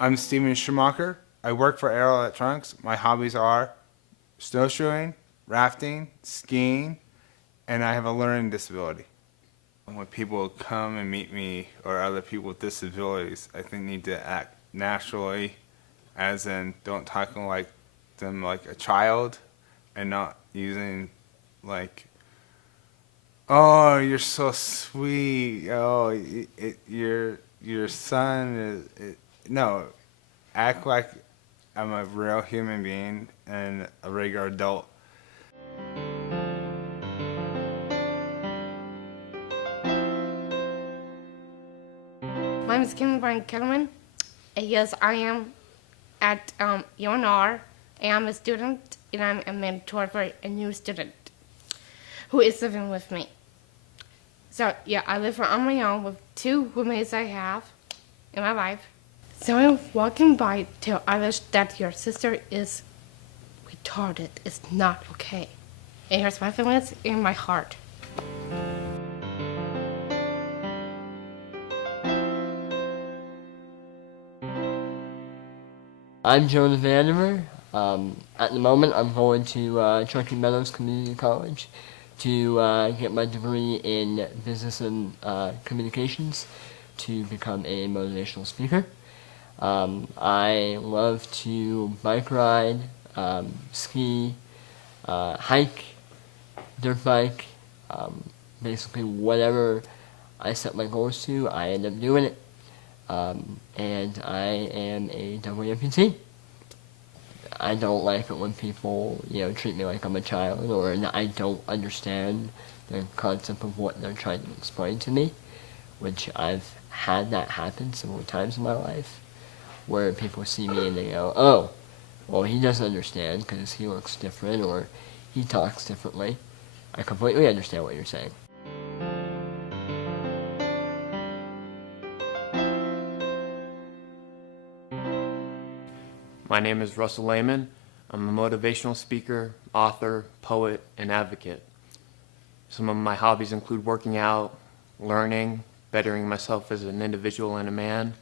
I'm Steven Schumacher. I work for Aero Electronics. My hobbies are snowshoeing, rafting, skiing, and I have a learning disability. When people come and meet me or other people with disabilities, I think need to act naturally, as in don't talk like them like a child and not using like, oh, you're so sweet, oh, your son is, no, act like I'm a real human being and a regular adult. My name is Kimberly Kellerman. Yes, I am at UNR. I am a student and I'm a mentor for a new student who is living with me. So yeah, I live on my own with two roommates I have in my life. So I'm walking by to Eilish that your sister is retarded. It's not okay. And here's my feelings in my heart. I'm Jonah Vandiver. At the moment, I'm going to Truckee Meadows Community College to get my degree in business and communications to become a motivational speaker. I love to bike ride, ski, hike, dirt bike, basically whatever I set my goals to, I end up doing it. And I am a double amputee. I don't like it when people, treat me like I'm a child or I don't understand the concept of what they're trying to explain to me, which I've had that happen several times in my life, where people see me and they go, oh, well, he doesn't understand because he looks different or he talks differently. I completely understand what you're saying. My name is Russell Lehman. I'm a motivational speaker, author, poet, and advocate. Some of my hobbies include working out, learning, bettering myself as an individual and a man,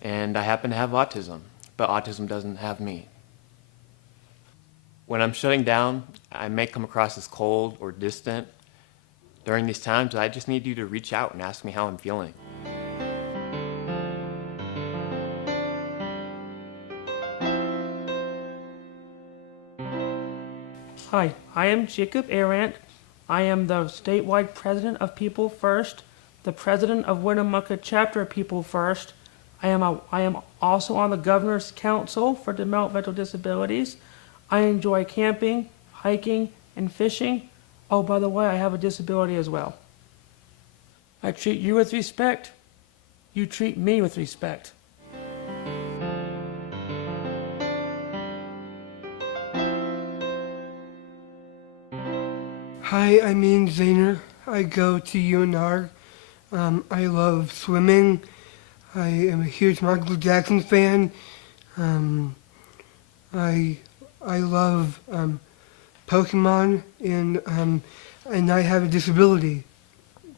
and I happen to have autism, but autism doesn't have me. When I'm shutting down, I may come across as cold or distant. During these times, I just need you to reach out and ask me how I'm feeling. Hi, I am Jacob Arandt. I am the statewide president of People First, the president of Winnemucca chapter of People First. I am also on the Governor's Council for Developmental Disabilities. I enjoy camping, hiking, and fishing. Oh, by the way, I have a disability as well. I treat you with respect. You treat me with respect. Hi, I'm Ian Zahner. I go to UNR. I love swimming. I am a huge Michael Jackson fan. I love Pokemon, and I have a disability.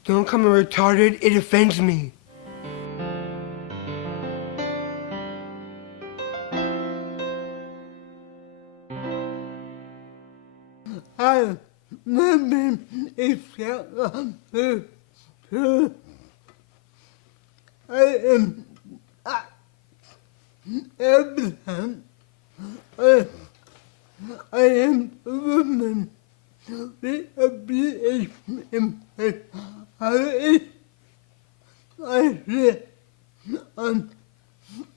Don't call me retarded. It offends me. Hi. My name is I am Abraham. I am a woman with ability impact. I live on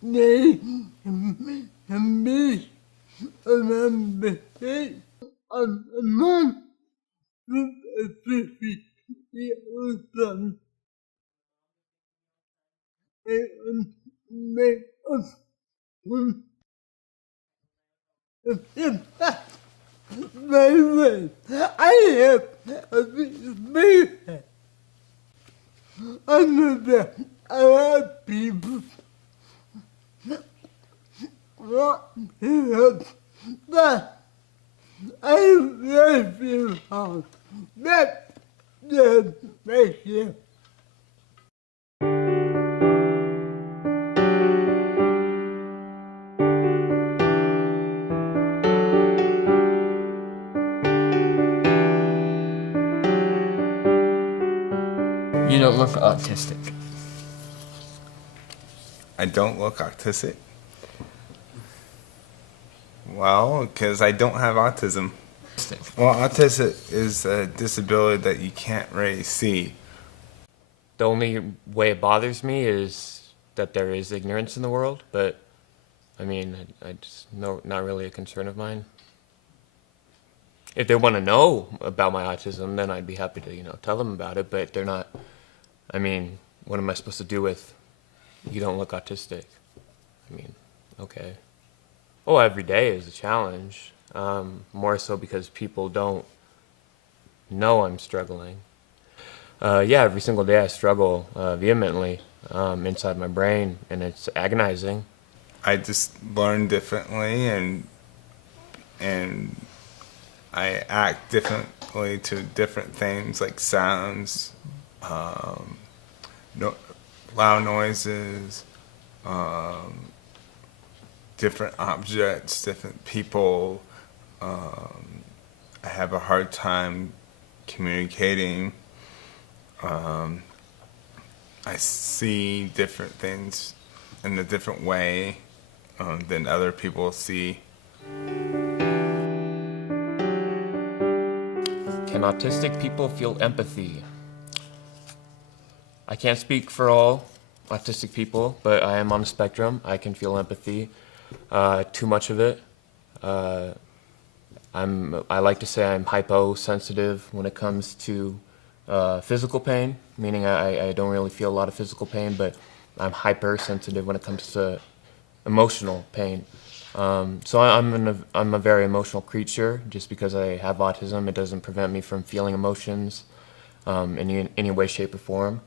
the beach around the state on a month. With a 50-year-old son, and make us one very well. I have a big I know that a lot of people want to help, but I really feel hard. That's the best. You don't look autistic. I don't look autistic. Well, because I don't have autism. Well, autism is a disability that you can't really see. The only way it bothers me is that there is ignorance in the world, but I mean, I just not really a concern of mine. If they want to know about my autism, then I'd be happy to, tell them about it, but they're not, I mean, what am I supposed to do with, you don't look autistic? I mean, okay. Oh, every day is a challenge, more so because people don't know I'm struggling. Yeah, every single day I struggle vehemently inside my brain, and it's agonizing. I just learn differently, and I act differently to different things like sounds, loud noises, different objects, different people. I have a hard time communicating. I see different things in a different way than other people see. Can autistic people feel empathy? I can't speak for all autistic people, but I am on the spectrum. I can feel empathy, too much of it. I like to say I'm hyposensitive when it comes to physical pain, meaning I don't really feel a lot of physical pain, but I'm hypersensitive when it comes to emotional pain. So I'm a very emotional creature. Just because I have autism, it doesn't prevent me from feeling emotions in any way, shape, or form.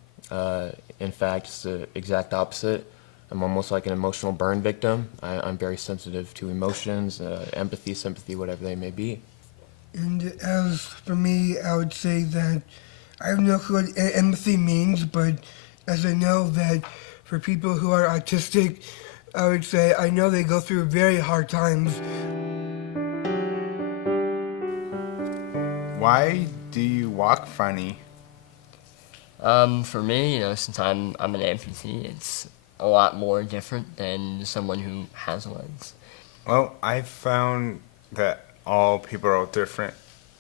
In fact, it's the exact opposite. I'm almost like an emotional burn victim. I'm very sensitive to emotions, empathy, sympathy, whatever they may be. And as for me, I would say that I have no clue what empathy means, but as I know that for people who are autistic, I would say I know they go through very hard times. Why do you walk funny? For me, since I'm an amputee, it's a lot more different than someone who has legs. Well, I found that all people are different.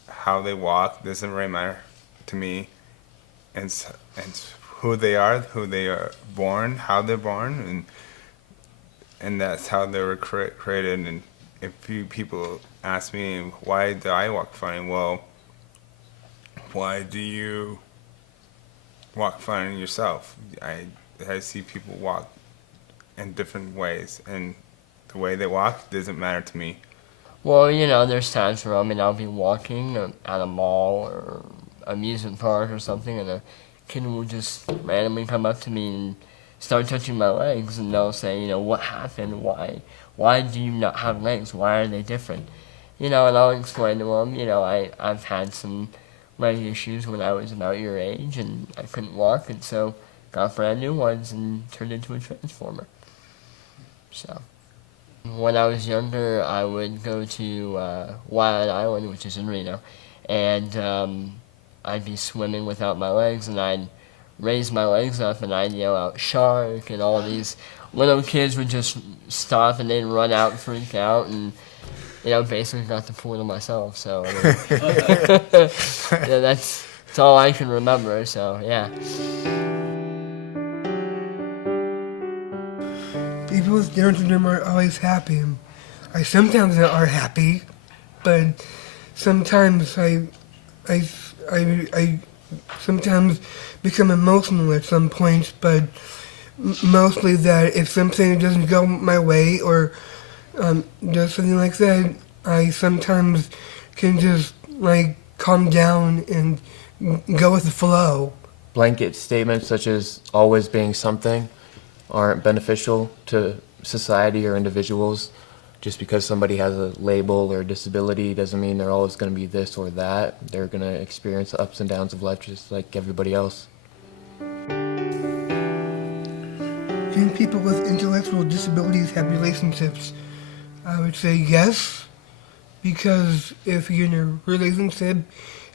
How they walk doesn't really matter to me. And who they are born, how they're born, and that's how they were created. And if people ask me, why do I walk funny? Well, why do you walk funny yourself? I see people walk in different ways, and the way they walk doesn't matter to me. Well, there's times where I'll be walking at a mall or amusement park or something, and a kid will just randomly come up to me and start touching my legs, and they'll say, what happened? Why do you not have legs? Why are they different? And I'll explain to them, I've had some leg issues when I was about your age, and I couldn't walk, and so got brand new ones and turned into a transformer. So, when I was younger, I would go to Wild Island, which is in Reno, and I'd be swimming without my legs, and I'd raise my legs up, and I'd yell out, "Shark," and all these little kids would just stop, and they'd run out and freak out, and, basically got the pool to myself, so, yeah, that's all I can remember, so, yeah. People with Down syndrome are always happy. I sometimes are happy, but sometimes I sometimes become emotional at some points, but mostly that if something doesn't go my way or does something like that, I sometimes can just calm down and go with the flow. Blanket statements such as always being something aren't beneficial to society or individuals. Just because somebody has a label or a disability doesn't mean they're always going to be this or that. They're going to experience the ups and downs of life just like everybody else. Can people with intellectual disabilities have relationships? I would say yes, because if you're in a relationship,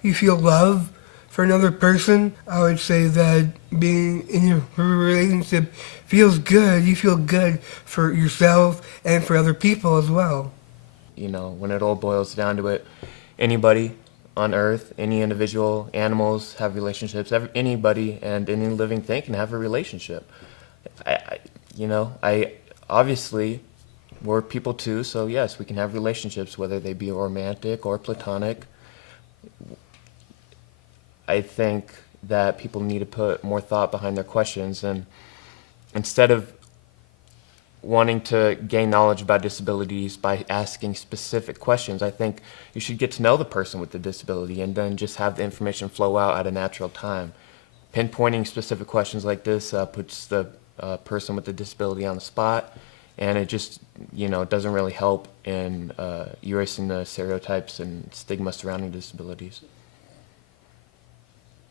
you feel love For another person, I would say that being in a relationship feels good. You feel good for yourself and for other people as well. You know, when it all boils down to it, anybody on Earth, any individual, animals have relationships. Anybody and any living thing can have a relationship. I obviously we're people too, so yes, we can have relationships, whether they be romantic or platonic. I think that people need to put more thought behind their questions, and instead of wanting to gain knowledge about disabilities by asking specific questions, I think you should get to know the person with the disability and then just have the information flow out at a natural time. Pinpointing specific questions like this puts the person with the disability on the spot, and it just, doesn't really help in erasing the stereotypes and stigma surrounding disabilities.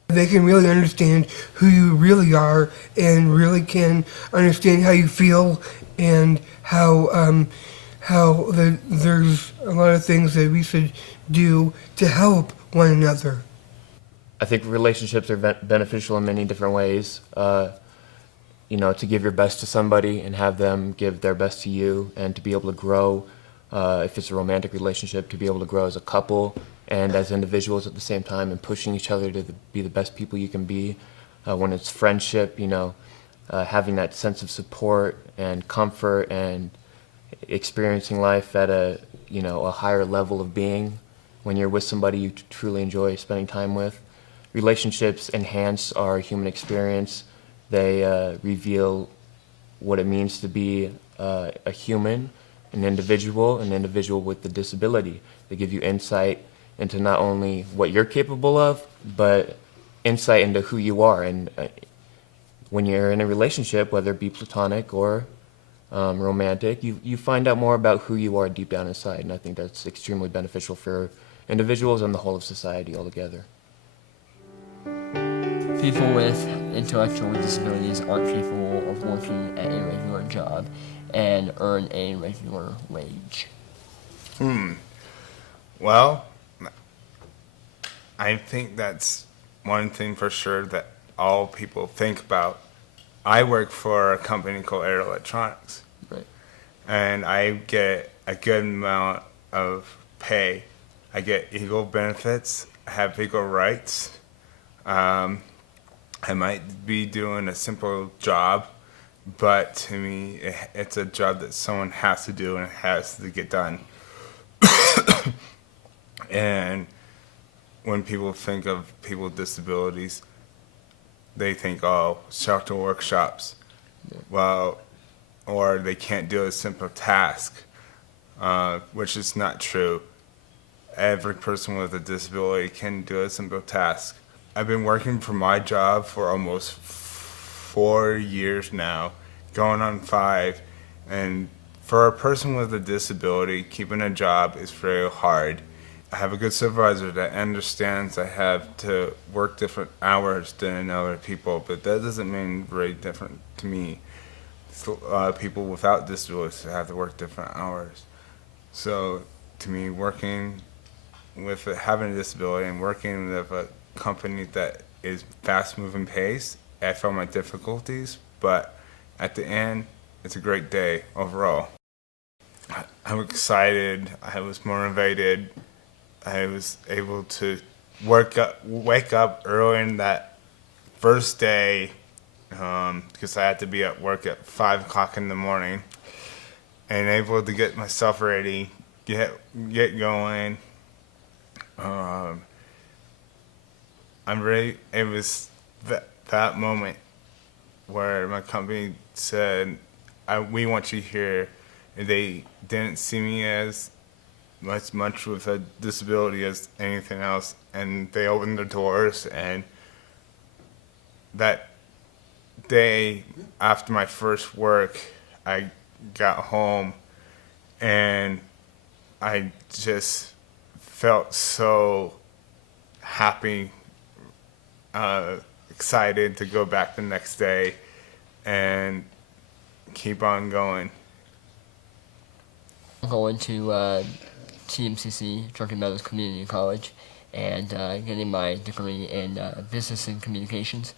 They can really understand who you really are and really can understand how you feel and how there's a lot of things that we should do to help one another. I think relationships are beneficial in many different ways. To give your best to somebody and have them give their best to you, and to be able to grow, if it's a romantic relationship, to be able to grow as a couple and as individuals at the same time, and pushing each other to be the best people you can be. When it's friendship, having that sense of support and comfort and experiencing life at a higher level of being when you're with somebody you truly enjoy spending time with. Relationships enhance our human experience. They reveal what it means to be a human, an individual with a disability. They give you insight into not only what you're capable of, but insight into who you are. And when you're in a relationship, whether it be platonic or romantic, you find out more about who you are deep down inside. And I think that's extremely beneficial for individuals and the whole of society altogether. People with intellectual disabilities aren't capable of working at a regular job and earn a regular wage. Well, I think that's one thing for sure that all people think about. I work for a company called Air Electronics, Right. and I get a good amount of pay. I get equal benefits, I have equal rights. I might be doing a simple job, but to me, it's a job that someone has to do and it has to get done. And when people think of people with disabilities, they think, oh, shelter workshops. Well, or they can't do a simple task, which is not true. Every person with a disability can do a simple task. I've been working for my job for almost 4 years now, going on 5. And for a person with a disability, keeping a job is very hard. I have a good supervisor that understands I have to work different hours than other people, but that doesn't mean very different to me. People without disabilities have to work different hours. So to me, working with having a disability and working with a company that is fast moving pace, I found my difficulties, but at the end, it's a great day overall. I'm excited, I was motivated, I was able to wake up early in that first day, because I had to be at work at 5 o'clock in the morning, and able to get myself ready, get going. I'm ready. It was that moment where my company said, we want you here. And they didn't see me as much with a disability as anything else, and they opened the doors. And that day after my first work, I got home and I just felt so happy, excited to go back the next day and keep on going. I'm going to TMCC, Drunken Meadows Community College, and getting my degree in business and communications,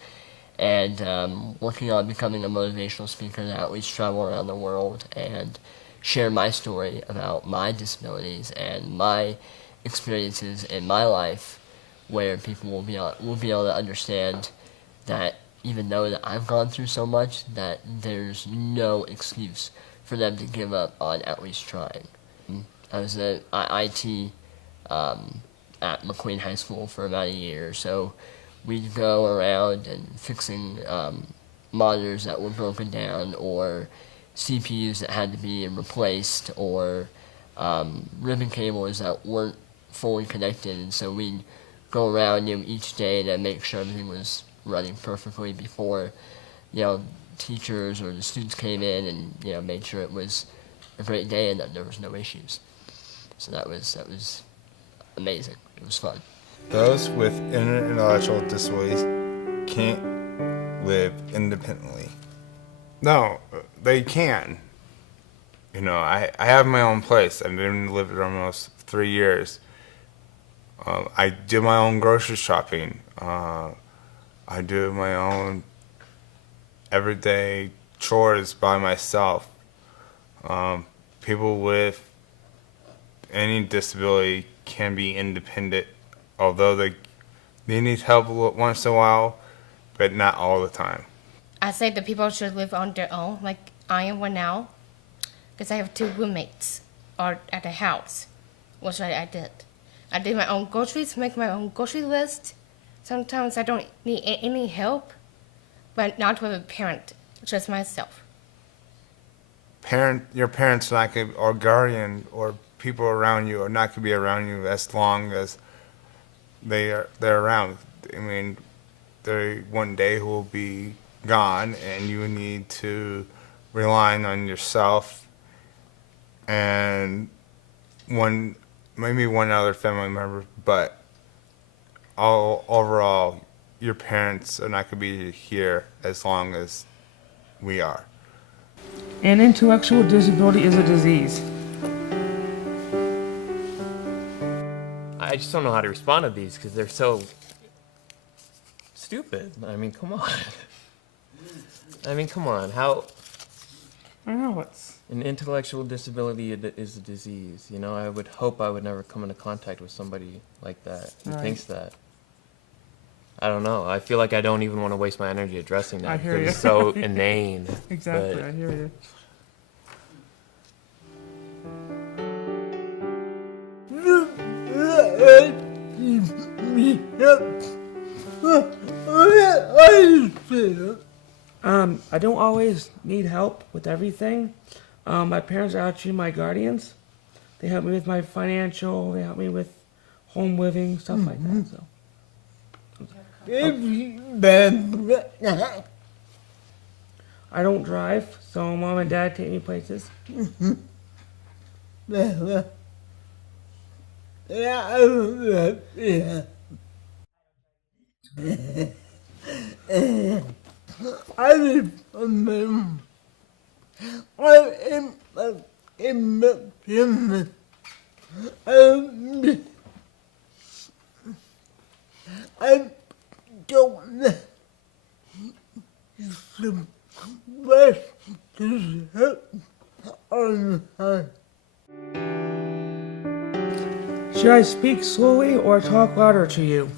and working on becoming a motivational speaker that outreach travel around the world and share my story about my disabilities and my experiences in my life, where people will be able to understand that even though that I've gone through so much, that there's no excuse for them to give up on outreach trying. I was at IT at McQueen High School for about a year, so we'd go around and fixing monitors that were broken down, or CPUs that had to be replaced, or ribbon cables that weren't fully connected, and so we'd go around each day to make sure everything was running perfectly before teachers or the students came in, and made sure it was a great day and that there was no issues. So that was amazing. It was fun. Those with intellectual disabilities can't live independently. No, they can. I have my own place. I've been living almost 3 years. I do my own grocery shopping. I do my own everyday chores by myself. People with any disability can be independent, although they need help once in a while, but not all the time. I say that people should live on their own, like I am one now, because I have 2 roommates or at the house, which I did. I did my own groceries, make my own grocery list. Sometimes I don't need any help, but not with a parent, just myself. Your parents or guardian or people around you are not going to be around you as long as they're around. I mean, they one day will be gone, and you need to rely on yourself and maybe one other family member, but overall, your parents are not going to be here as long as we are. An intellectual disability is a disease. I just don't know how to respond to these because they're so stupid. I mean, come on. How I know it's. an intellectual disability is a disease. I would hope I would never come into contact with somebody like that who Right. thinks that. I don't know. I feel like I don't even want to waste my energy addressing that I hear because it's you. so inane. Exactly, But I hear you. I don't always need help with everything. My parents are actually my guardians. They help me with my financial, they help me with home living, stuff like that. So. I don't drive, so mom and dad take me places. Should I speak slowly or talk louder to you?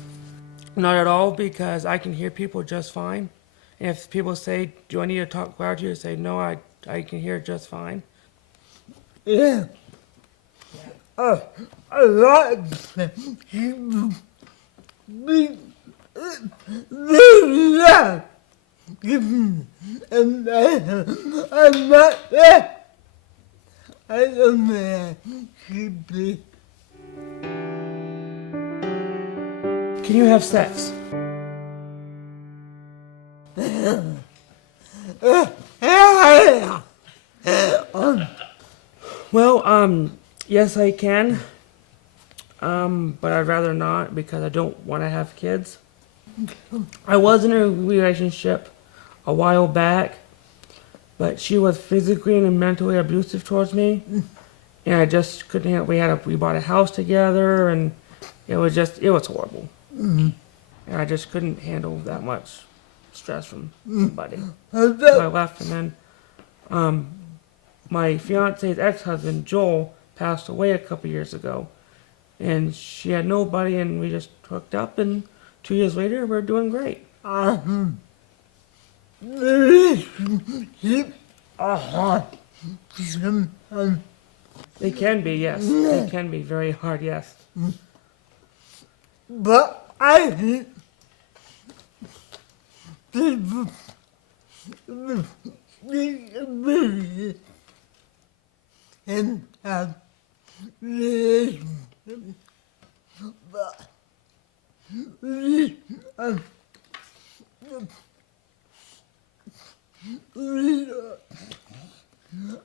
Not at all, because I can hear people just fine. And if people say, do I need to talk louder to you? Say, no, I can hear just fine. Yeah. A lot of people be very loud. And I'm not there. I don't know. Should be. Can you have sex? Well, yes, I can. But I'd rather not because I don't want to have kids. I was in a relationship a while back, but she was physically and mentally abusive towards me, and I just couldn't. We bought a house together, and it was horrible. And I just couldn't handle that much stress from somebody. So I left, and then my fiance's ex-husband, Joel, passed away a couple years ago. And she had nobody, and we just hooked up, and 2 years later, we're doing great. They can be, yes. They can be very hard, yes. But I think people with disabilities can have relationships, but we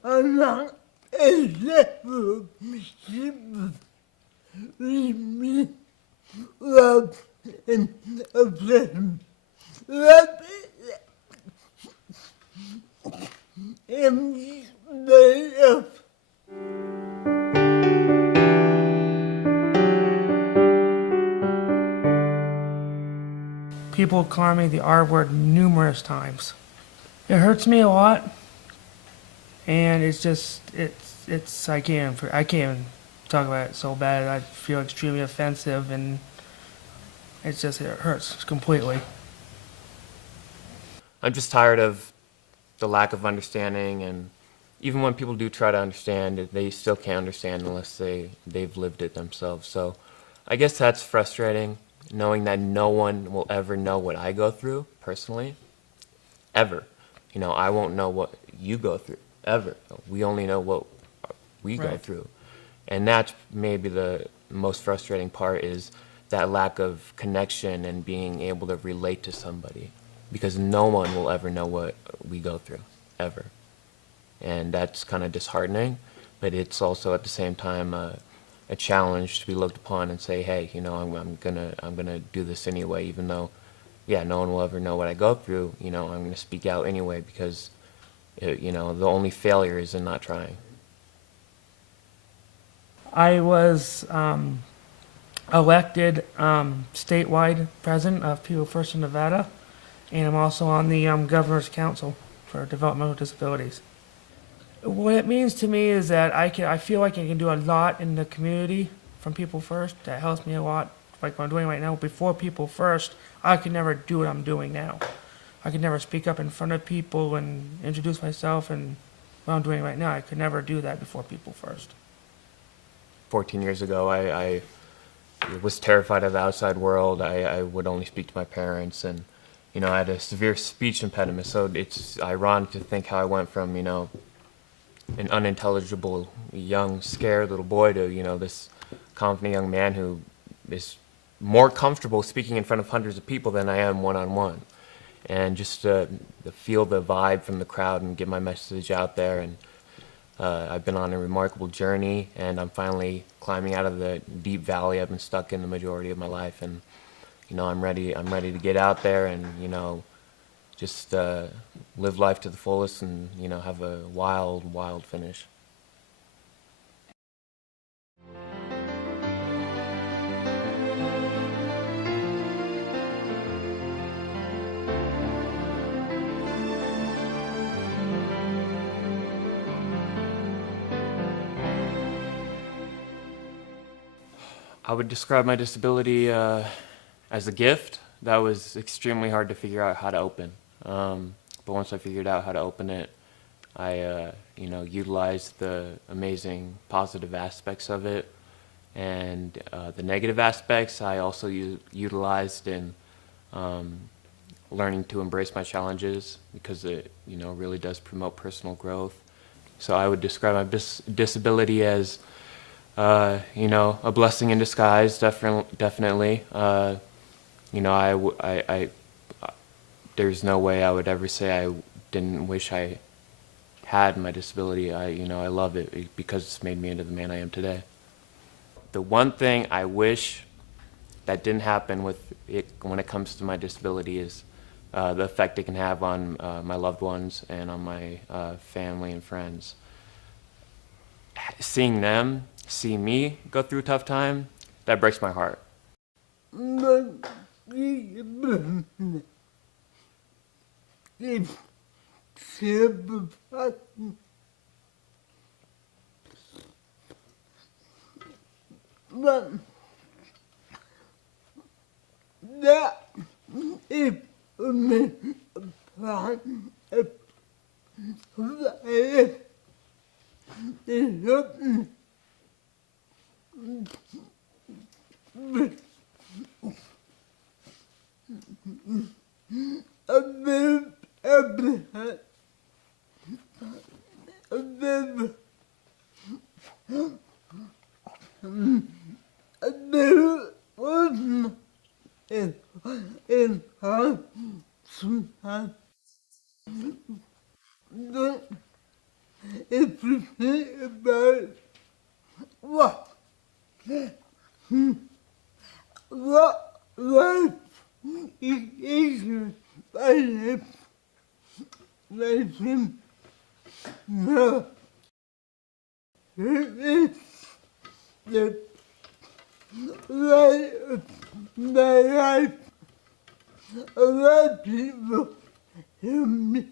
are not able to me love and affection. Love and love. People call me the R word numerous times. It hurts me a lot, and I can't even talk about it so bad. I feel extremely offensive, and it hurts completely. I'm just tired of the lack of understanding, and even when people do try to understand, they still can't understand unless they've lived it themselves. So I guess that's frustrating, knowing that no one will ever know what I go through personally, ever. You know, I won't know what you go through, ever. We only know what we go Right. through. And that's maybe the most frustrating part, is that lack of connection and being able to relate to somebody, because no one will ever know what we go through, ever. And that's kind of disheartening, but it's also at the same time a challenge to be looked upon and say, hey, you know, I'm gonna do this anyway, even though, yeah, no one will ever know what I go through. You know, I'm gonna speak out anyway, because you know, the only failure is in not trying. I was elected statewide president of People First in Nevada, and I'm also on the Governor's Council for Developmental Disabilities. What it means to me is that I feel like I can do a lot in the community from People First. That helps me a lot, like what I'm doing right now. Before People First, I could never do what I'm doing now. I could never speak up in front of people and introduce myself, and what I'm doing right now, I could never do that before People First. 14 years ago, I was terrified of the outside world. I would only speak to my parents, and, you know, I had a severe speech impediment. So it's ironic to think how I went from, you know, an unintelligible, young, scared little boy to, you know, this confident young man who is more comfortable speaking in front of hundreds of people than I am one-on-one. And just to feel the vibe from the crowd and get my message out there. And I've been on a remarkable journey, and I'm finally climbing out of the deep valley I've been stuck in the majority of my life. And, you know, I'm ready to get out there and, you know, just live life to the fullest and, you know, have a wild, wild finish. I would describe my disability as a gift that was extremely hard to figure out how to open. But once I figured out how to open it, I you know, utilized the amazing positive aspects of it, and the negative aspects I also utilized in learning to embrace my challenges, because it, you know, really does promote personal growth. So I would describe my disability as you know, a blessing in disguise, definitely. You know, there's no way I would ever say I didn't wish I had my disability. You know, I love it because it's made me into the man I am today. The one thing I wish that didn't happen with it when it comes to my disability is the effect it can have on my loved ones and on my family and friends. Seeing them see me go through a tough time That breaks my heart. But that is my plan. In hard sometimes, but if you think about what life is easier by living now. It is the light of my life. A lot of people help me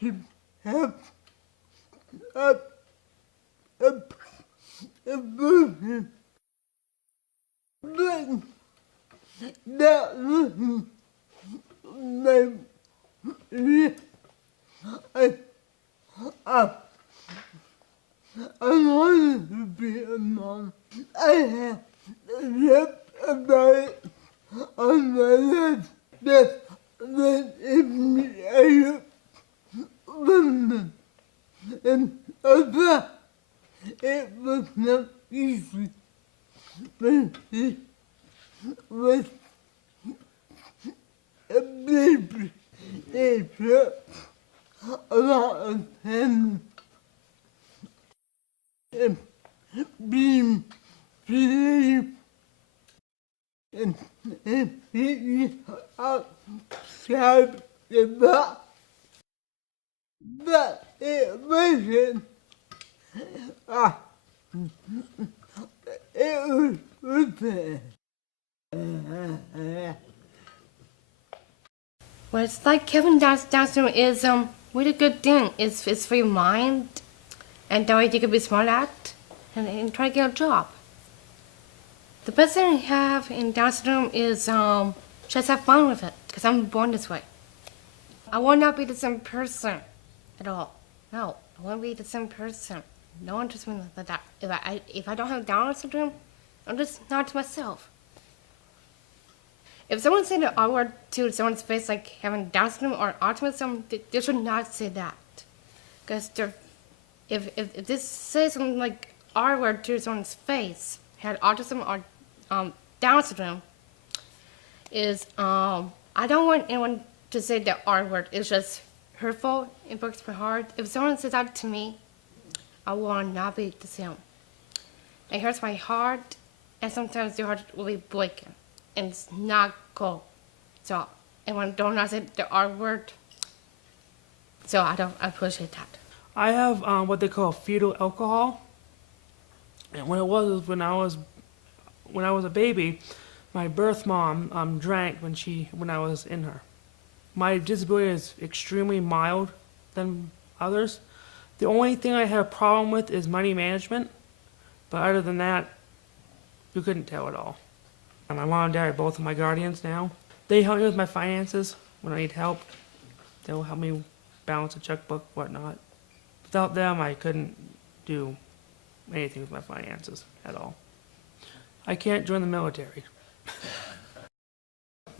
to have up, improvement. But that wasn't my I, I, I wanted to be a mom. I had read about it on my list that if me I women and although it was not easy, but it was a baby. It took a lot of time and being brave and being outside the box. But it wasn't. Ah, it was worth it. Well, it's like Kevin Down syndrome is really good thing. It's for your mind, and that way you can be smart at, and try to get a job. The best thing I have in Down syndrome is just have fun with it, because I'm born this way. I will not be the same person at all. No, I won't be the same person. No one treats me like that. If I don't have Down syndrome, I'm just not myself. If someone say the R word to someone's face, like having Down syndrome or autism, they should not say that. Because if this says something like R word to someone's face, had autism or Down syndrome, is I don't want anyone to say the R word. It's just hurtful. It breaks my heart. If someone says that to me, I will not be the same. It hurts my heart, and sometimes your heart will be broken, and it's not cool. So, anyone don't not say the R word. So I don't appreciate that. I have what they call fetal alcohol, and what it was when I was a baby, my birth mom drank when I was in her. My disability is extremely mild than others. The only thing I have a problem with is money management, but other than that, you couldn't tell at all. And my mom and dad are both of my guardians now. They help me with my finances when I need help. They'll help me balance a checkbook, whatnot. Without them, I couldn't do anything with my finances at all. I can't join the military.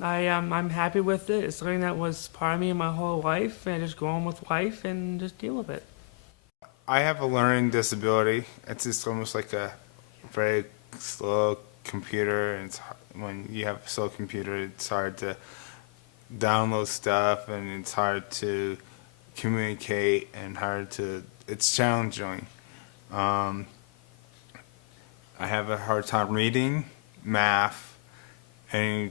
I'm happy with it. It's something that was part of me my whole life, and I just go on with life and just deal with it. I have a learning disability. It's just almost like a very slow computer, and when you have a slow computer, it's hard to download stuff, and it's hard to communicate, and it's challenging. I have a hard time reading, math, any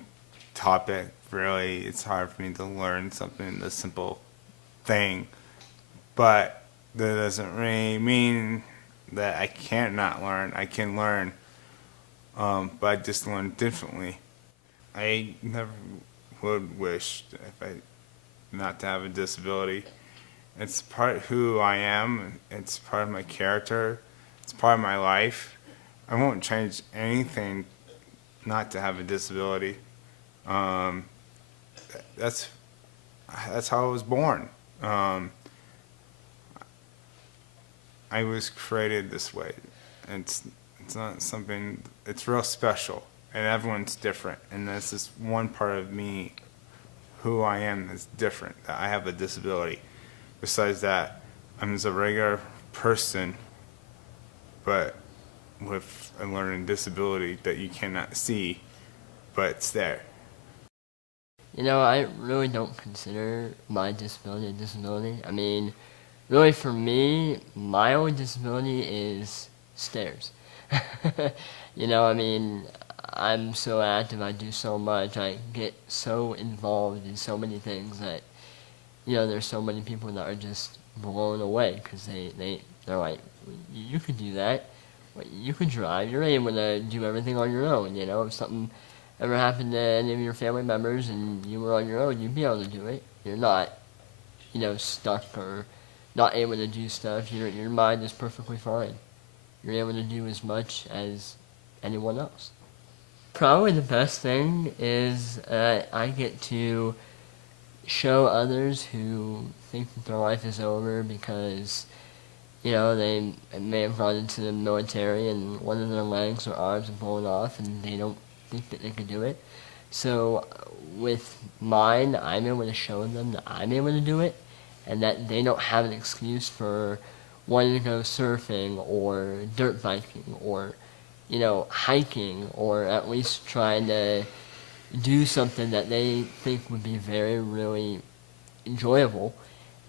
topic, really. It's hard for me to learn something, a simple thing. But that doesn't really mean that I can't not learn. I can learn. but I just learn differently. I never would wish if I not to have a disability. It's part of who I am. It's part of my character. It's part of my life. I won't change anything not to have a disability. Um, that's how I was born. I was created this way. It's not something. It's real special, and everyone's different. And that's just one part of me, who I am, is different. That I have a disability. Besides that, I'm just a regular person, but with a learning disability that you cannot see, but it's there. You know, I really don't consider my disability a disability. I mean, really for me, my only disability is stairs. You know, I mean, I'm so active, I do so much, I get so involved in so many things that, you know, there's so many people that are just blown away because they're like, you could do that. You could drive. You're able to do everything on your own. You know, if something ever happened to any of your family members and you were on your own, you'd be able to do it. You're not, you know, stuck or not able to do stuff. Your mind is perfectly fine. You're able to do as much as anyone else. Probably the best thing is I get to show others who think that their life is over because, you know, they may have gone into the military and one of their legs or arms are blown off and they don't think that they can do it. So with mine, I'm able to show them that I'm able to do it and that they don't have an excuse for wanting to go surfing or dirt biking or, you know, hiking or at least trying to do something that they think would be very, really enjoyable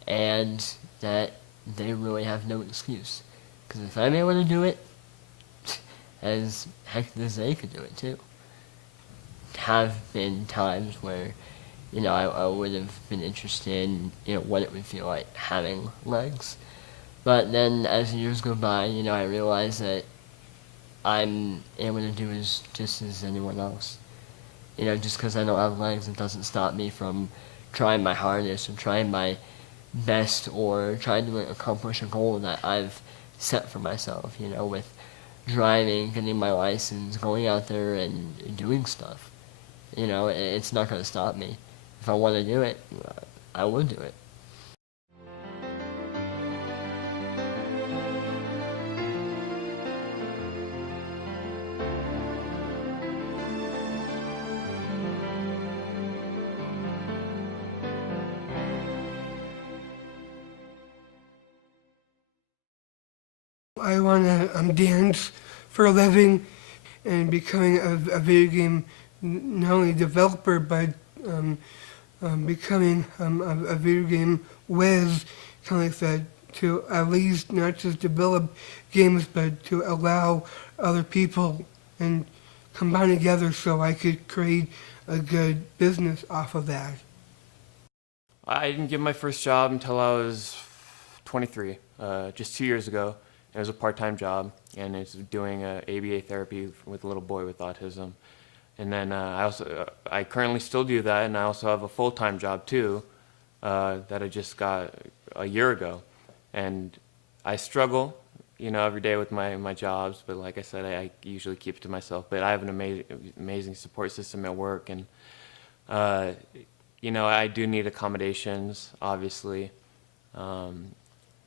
and that they really have no excuse. Because if I'm able to do it, as heck as they could do it too. Have been times where, you know, I would have been interested in, you know, what it would feel like having legs. But then as the years go by, you know, I realize that I'm able to do just as anyone else. You know, just because I don't have legs, it doesn't stop me from trying my hardest or trying my best or trying to accomplish a goal that I've set for myself, you know, with driving, getting my license, going out there and doing stuff. You know, it's not going to stop me. If I want to do it, I will do it. I want to dance for a living and becoming a video game not only developer but becoming a video game whiz, kind of like that, to at least not just develop games but to allow other people and combine together so I could create a good business off of that. I didn't get my first job until I was 23, just 2 years ago. It was a part-time job, and it's doing ABA therapy with a little boy with autism. And then I currently still do that, and I also have a full-time job too that I just got a year ago. And I struggle, you know, every day with my jobs, but like I said, I usually keep it to myself. But I have an amazing support system at work, and you know, I do need accommodations, obviously.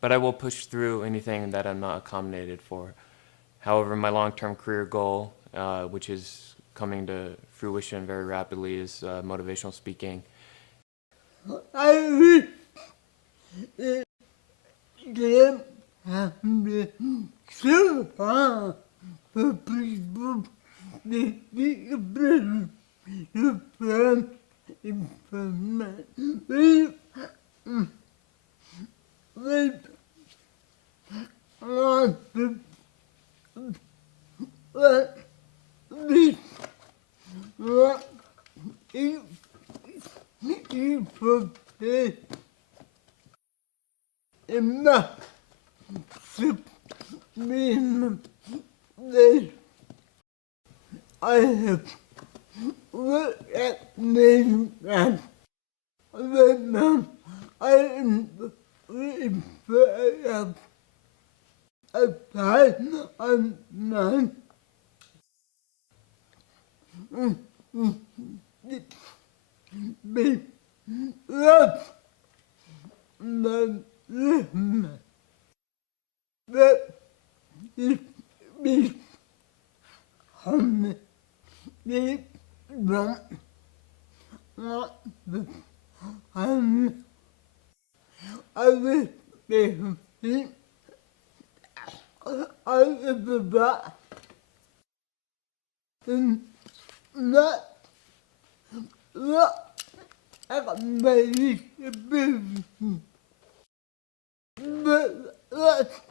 But I will push through anything that I'm not accommodated for. However, my long-term career goal, which is coming to fruition very rapidly, is motivational speaking. I will get so far for people to speak about the plan information. I have looked at many times, but now I am looking for a job. Applied online. Be love the living that is be home. They don't want the home. I wish they could see I live the back and not maybe a business, but that's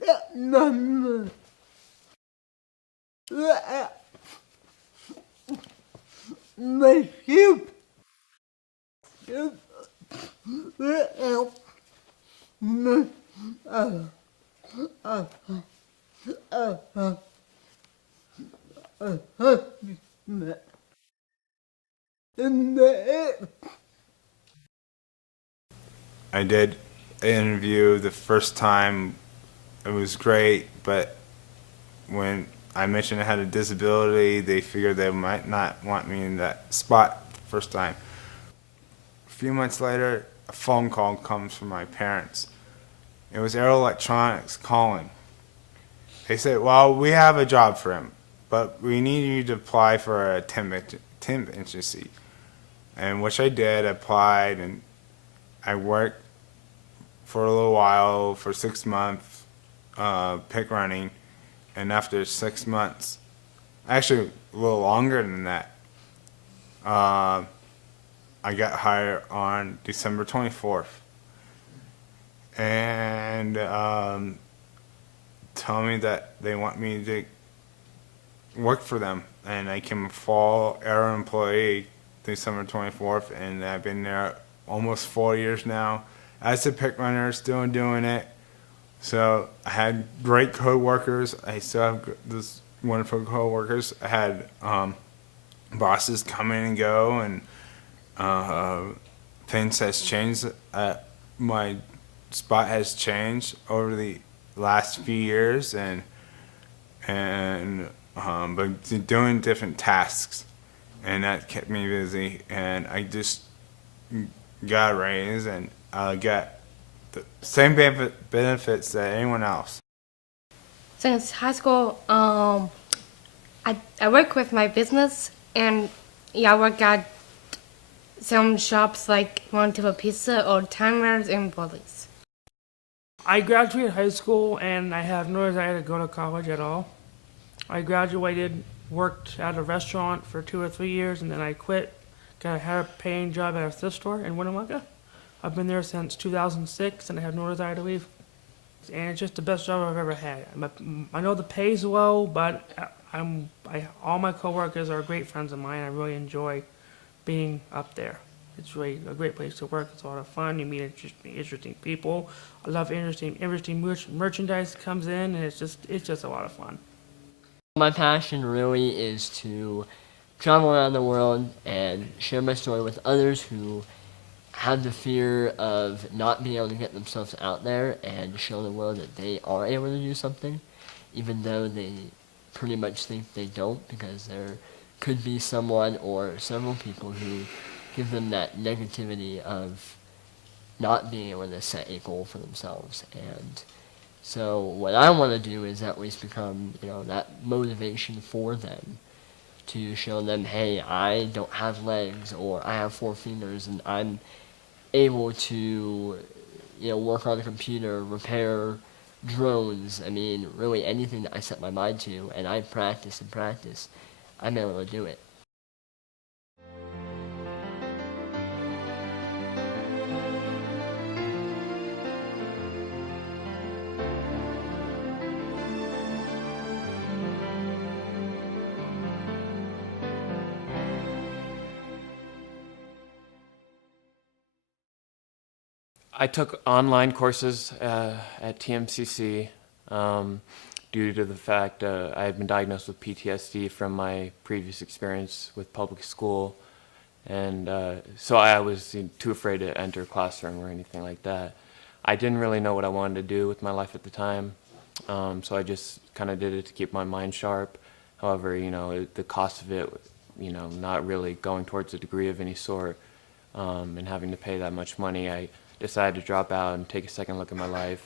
that number. That my help. That help. My uh uh uh husband. And the I did an interview the first time. It was great, but when I mentioned I had a disability, they figured they might not want me in that spot the first time. A few months later, a phone call comes from my parents. It was Aero Electronics calling. They said, well, we have a job for him, but we need you to apply for a temp agency. And which I did, applied, and I worked for a little while, for 6 months, pick running. And after 6 months, actually a little longer than that, I got hired on December 24th. And tell me that they want me to work for them. And I became a fall Aero employee December 24th, and I've been there almost 4 years now. As a pick runner, still doing it. So I had great co-workers. I still have this wonderful co-workers. I had bosses come in and go, and things has changed. My spot has changed over the last few years, but doing different tasks, and that kept me busy. And I just got a raise, and I got the same benefits that anyone else. Since high school, I work with my business, and yeah, I work at some shops like Montego Pizza or Timers and Bullies. I graduated high school and I have no desire to go to college at all. I graduated, worked at a restaurant for 2 or 3 years, and then I quit. Got a paying job at a thrift store in Winnemucca. I've been there since 2006, and I have no desire to leave. And it's just the best job I've ever had. I know the pay's low, but all my coworkers are great friends of mine. I really enjoy being up there. It's really a great place to work. It's a lot of fun. You meet interesting people. I love interesting merchandise comes in, and it's just a lot of fun. My passion really is to travel around the world and share my story with others who have the fear of not being able to get themselves out there and show the world that they are able to do something, even though they pretty much think they don't, because there could be someone or several people who give them that negativity of not being able to set a goal for themselves. And so what I want to do is at least become, that motivation for them, to show them, hey, I don't have legs, or I have 4 fingers, and I'm able to, work on a computer, repair drones. I mean, really anything that I set my mind to, and I practice and practice, I'm able to do it. I took online courses at TMCC, due to the fact I had been diagnosed with PTSD from my previous experience with public school. And so I was too afraid to enter a classroom or anything like that. I didn't really know what I wanted to do with my life at the time, so I just kind of did it to keep my mind sharp. However, the cost of it, not really going towards a degree of any sort, and having to pay that much money, I decided to drop out and take a second look at my life.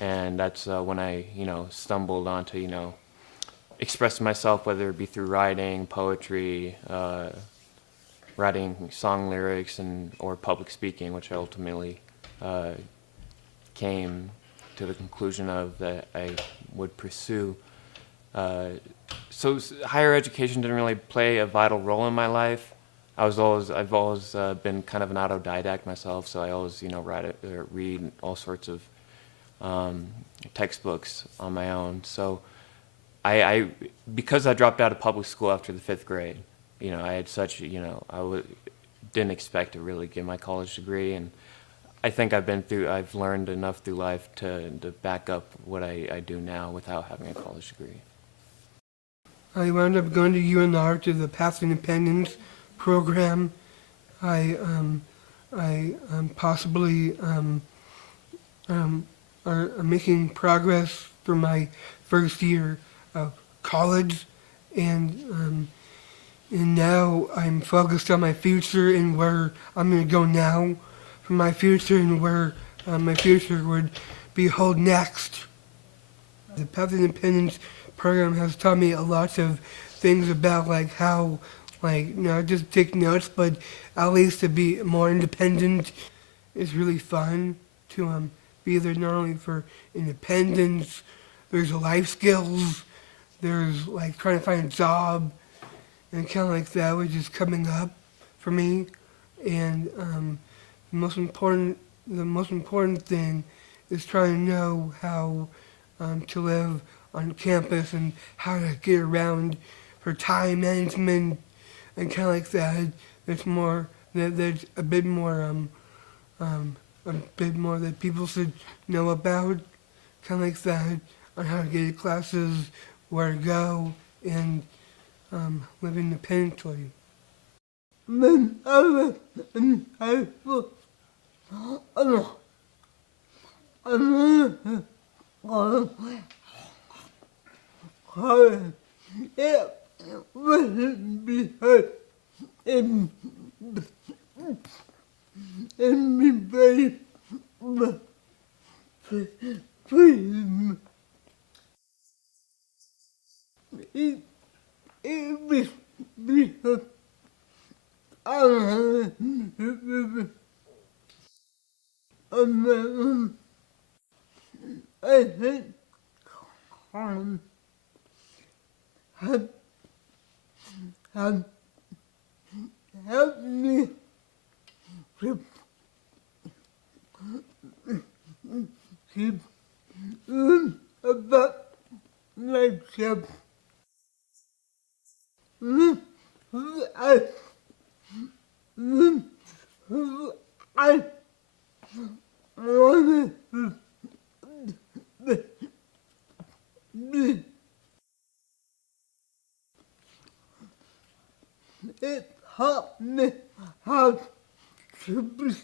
And that's when I, stumbled onto, expressing myself, whether it be through writing, poetry, writing song lyrics, or public speaking, which I ultimately came to the conclusion of that I would pursue. So higher education didn't really play a vital role in my life. I've always been kind of an autodidact myself, so I always, read all sorts of textbooks on my own. So because I dropped out of public school after the 5th grade, I had such, didn't expect to really get my college degree, and I think I've learned enough through life to back up what I do now without having a college degree. I wound up going to UNR to the Path to Independence program. I possibly are making progress for my first year of college, and now I'm focused on my future and where I'm going to go now for my future and where my future would be hold next. The Path to Independence program has taught me a lot of things about how not just take notes, but at least to be more independent. It's really fun to be there not only for independence, there's life skills, there's trying to find a job, and kind of that, which is coming up for me. And the most important thing is trying to know how to live on campus and how to get around for time management and kind of that. There's a bit more that people should know about, kind of that, on how to get to classes, where to go, and live independently. When I was in high school, it wasn't because it me very freedom. It was because I think have helped me keep about myself. I wanted to be. It taught me how to be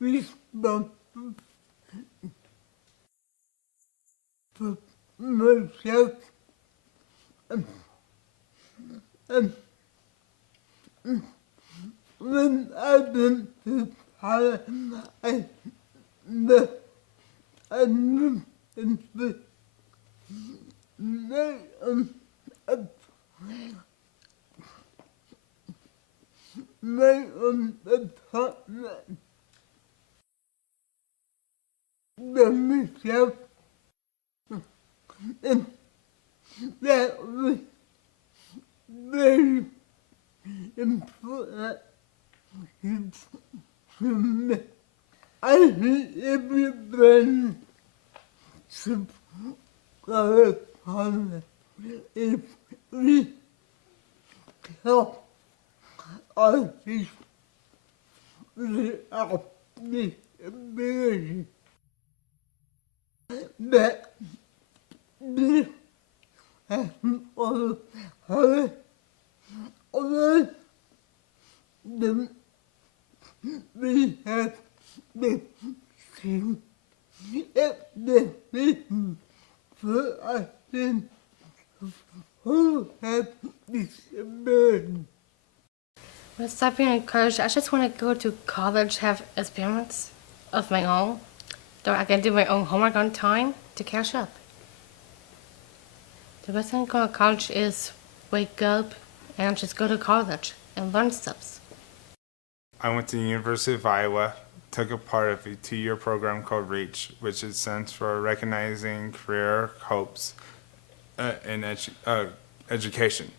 responsible for myself and when I've been to Thailand, I moved into my apartment by myself, and that was very important to me. I think everybody should go to college if we help artists without disability. That be all the them we have been seeing if the reason for us who have disabilities. With that being encouraged, I just want to go to college, have experiments of my own, so I can do my own homework on time to catch up. The best thing going to college is wake up and just go to college and learn stuff. I went to the University of Iowa, took a part of a 2-year program called REACH, which is stands for Recognizing Career Hopes in Education.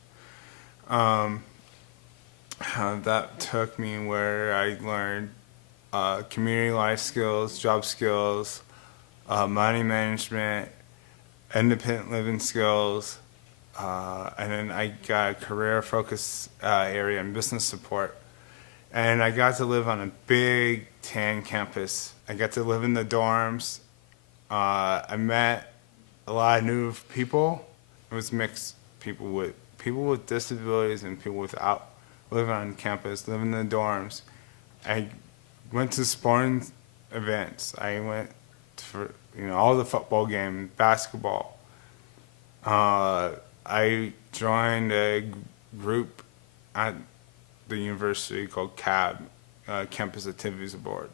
That took me where I learned community life skills, job skills, money management, independent living skills, and then I got a career focus area in business support. And I got to live on a big tan campus. I got to live in the dorms. I met a lot of new people. It was mixed, people with disabilities and people without, living on campus, living in the dorms. I went to sporting events. I went for all the football games, basketball. I joined a group at the university called CAB, Campus Activities Board,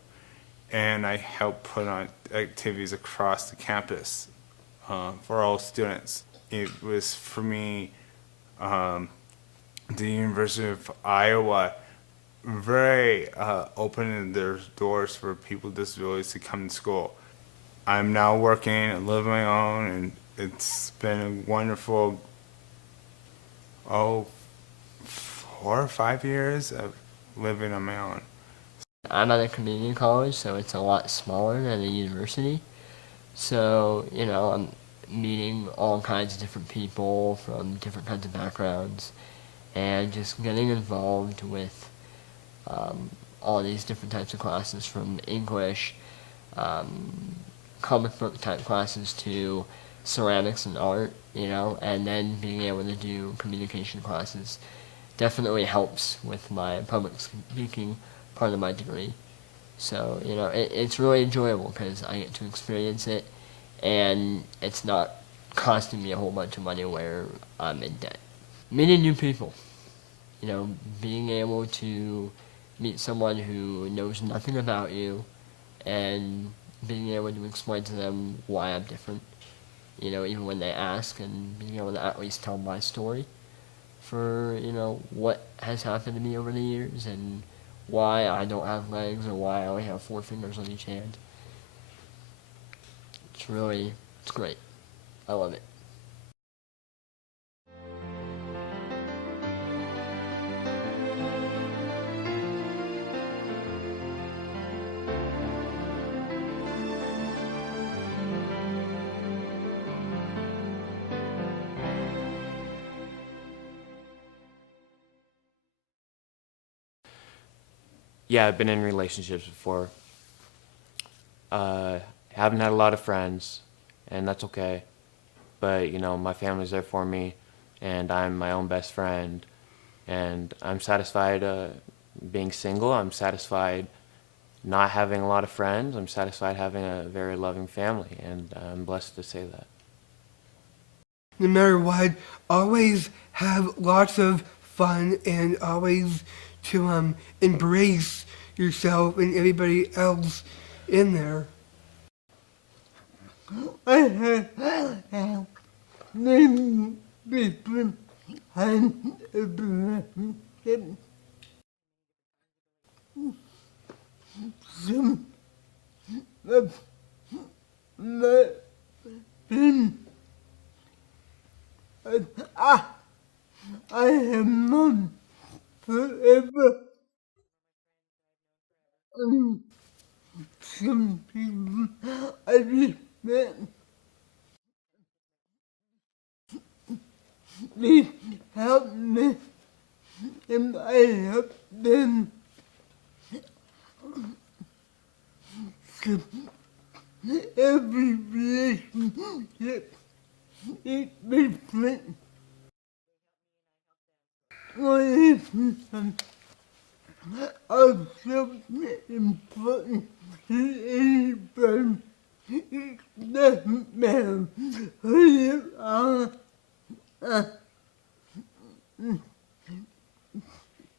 and I helped put on activities across the campus for all students. It was for me, the University of Iowa, very opening their doors for people with disabilities to come to school. I'm now working and living my own, and it's been a wonderful 4 or 5 years of living on my own. I'm at a community college, so it's a lot smaller than a university. So, I'm meeting all kinds of different people from different kinds of backgrounds and just getting involved with all these different types of classes, from English, comic book type classes to ceramics and art, and then being able to do communication classes definitely helps with my public speaking part of my degree. So, it's really enjoyable because I get to experience it, and it's not costing me a whole bunch of money where I'm in debt. Meeting new people, being able to meet someone who knows nothing about you and being able to explain to them why I'm different, even when they ask, and being able to at least tell my story for, what has happened to me over the years and why I don't have legs or why I only have 4 fingers on each hand. It's great. I love it. Yeah, I've been in relationships before. Haven't had a lot of friends, and that's okay. But, my family's there for me, and I'm my own best friend. And I'm satisfied being single. I'm satisfied not having a lot of friends. I'm satisfied having a very loving family, and I'm blessed to say that. No matter what, always have lots of fun and always to embrace yourself and everybody else in there. I have many people and some of my friends I have known forever. Some people I just met. They help me and I help them. So every relationship it reflects what is of some importance to anybody. It doesn't matter who you are.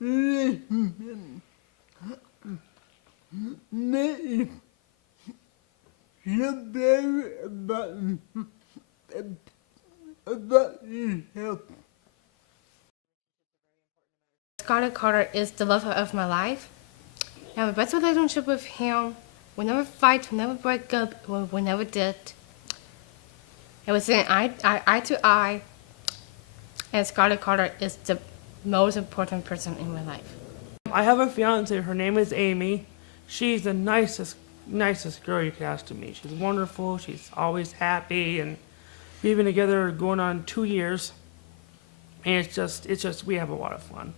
Listen, maybe you're very about yourself. Scarlett Carter is the love of my life. I have a best relationship with him. We never fight, we never break up, we never did. It was an eye to eye. And Scarlett Carter is the most important person in my life. I have a fiance. Her name is Amy. She's the nicest girl you could ask to meet. She's wonderful. She's always happy, and we've been together going on 2 years. And it's just we have a lot of fun.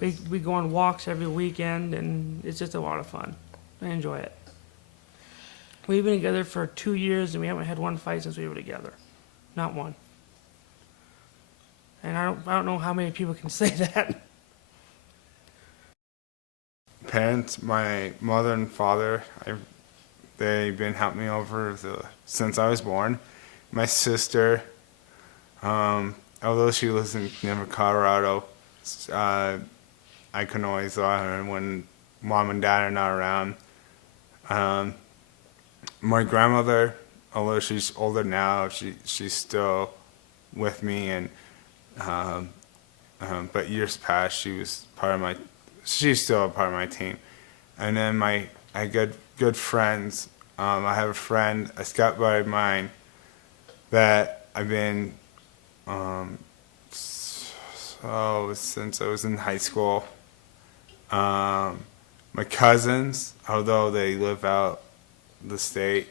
We go on walks every weekend, and it's just a lot of fun. I enjoy it. We've been together for 2 years, and we haven't had one fight since we were together. Not one. And I don't know how many people can say that. Parents, my mother and father, they've been helping me since I was born. My sister, although she lives in Denver, Colorado, I can always call her when mom and dad are not around. My grandmother, although she's older now, she's still with me, and but years past she's still a part of my team. And then I good friends. I have a friend, a scout buddy of mine, that I've been since I was in high school. My cousins, although they live out the state,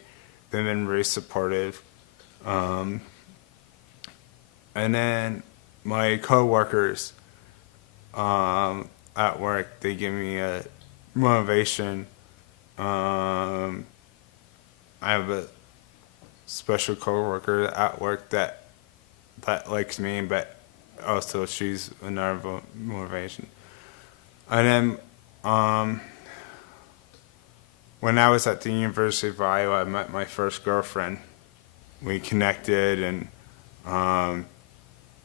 they've been very supportive. And then my coworkers at work, they give me a motivation. I have a special coworker at work that likes me, but also she's another motivation. And then when I was at the University of Iowa, I met my first girlfriend. We connected, and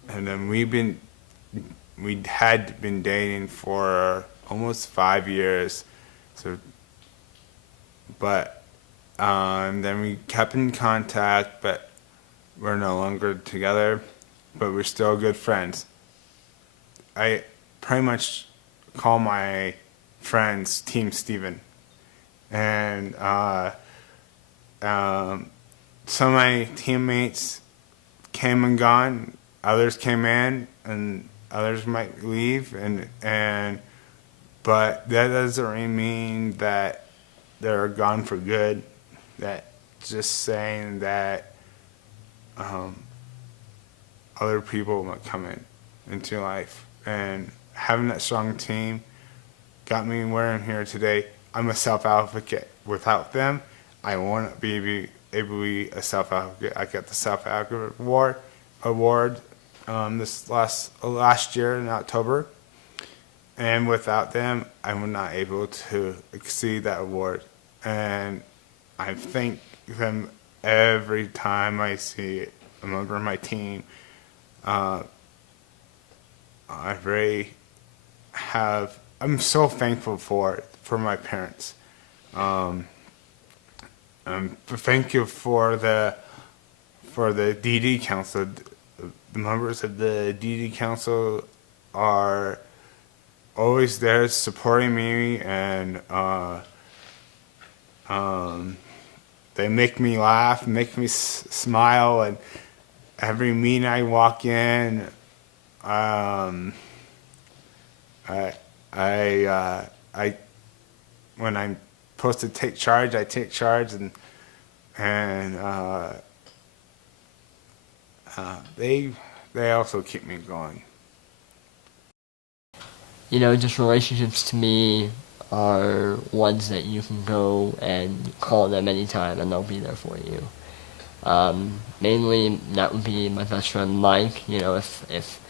then we had been dating for almost 5 years. But then we kept in contact, but we're no longer together, but we're still good friends. I pretty much call my friends Team Steven. And some of my teammates came and gone, others came in, and others might leave, but that doesn't really mean that they're gone for good. That just saying that other people might come into your life, and having that strong team got me where I'm here today. I'm a self-advocate. Without them, I wouldn't be able to be a self-advocate. I got the self-advocate award this last year in October, and without them, I was not able to exceed that award. And I thank them every time I see a member of my team. I'm so thankful for my parents. I'm thankful for the DD Council. The members of the DD Council are always there supporting me, and they make me laugh, make me smile, and every meeting I walk in, when I'm supposed to take charge, I take charge, and they also keep me going. You know, just relationships to me are ones that you can go and call them anytime and they'll be there for you. Mainly, that would be my best friend Mike. You know, if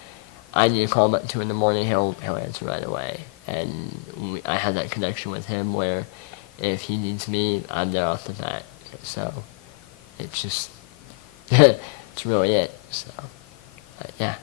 I need to call him at 2 in the morning, he'll answer right away. And I have that connection with him where if he needs me, I'm there off the bat. So it's just, it's really it. So, yeah.